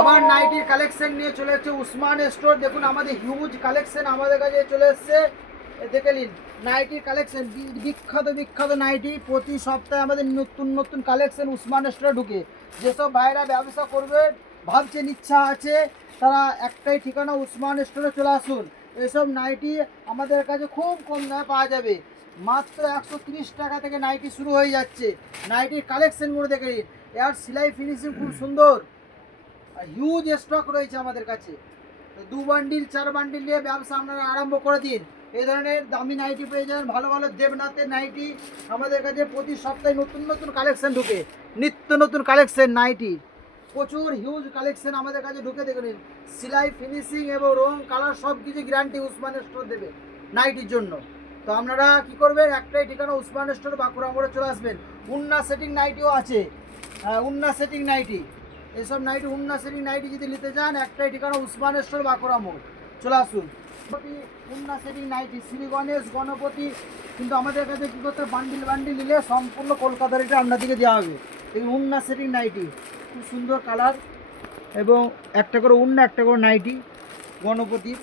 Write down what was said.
আবার নাইটির কালেকশন নিয়ে চলে এসেছে উসমান স্টোর। দেখুন আমাদের হিউজ কালেকশন আমাদের কাছে চলে এসছে। দেখে নিন নাইটির কালেকশন, বিখ্যাত বিখ্যাত নাইটি। প্রতি সপ্তাহে আমাদের নতুন নতুন কালেকশন উসমান স্টোরে ঢুকে। যেসব ভাইরা ব্যবসা করবে ভাবছেন, ইচ্ছা আছে, তারা একটাই ঠিকানা উসমান স্টোরে চলে আসুন। এসব নাইটি আমাদের কাছে খুব কম দামে পাওয়া যাবে। মাত্র 130 টাকা থেকে নাইটি শুরু হয়ে যাচ্ছে। নাইটির কালেকশনগুলো দেখে নিন, এর সেলাই ফিনিশিং খুব সুন্দর, হিউজ স্টক রয়েছে আমাদের কাছে। তো 2 বান্ডিল 4 বান্ডিল নিয়ে ব্যবসা আপনারা আরম্ভ করে দিন। এই ধরনের দামি নাইটি পেয়ে যাবেন, ভালো ভালো দেবনাথের নাইটি আমাদের কাছে প্রতি সপ্তাহে নতুন নতুন কালেকশন ঢুকে, নিত্য নতুন কালেকশন নাইটি, প্রচুর হিউজ কালেকশন আমাদের কাছে ঢুকে। দেখে নিন সেলাই ফিনিশিং এবং রং কালার সব কিছু গ্যারান্টি উসমান স্টোর দেবে নাইটির জন্য। তো আপনারা কি করবেন, একটাই ঠিকানা উসমান স্টোর, বাঁকুড়া মোড়ে চলে আসবেন। উন্না সেটিং নাইটিও আছে, উন্না সেটিং নাইটি, এইসব নাইটি উন্না সেটিং নাইটি যদি নিতে চান একটাই ঠিকানা উসমান স্টোর, বাঁকুড়া মোড়, চলে আসুন। উন্না সেটিং নাইটি শ্রী গণেশ গণপতি, কিন্তু আমাদের কাছে কী করতে, বান্ডিল বান্ডিল নিলে সম্পূর্ণ কলকাতা রেটে আপনাদেরকে দেওয়া হবে। এই উন্না সেটিং নাইটি খুব সুন্দর কালার, এবং একটা করে উন্না একটা করে নাইটি গণপতির।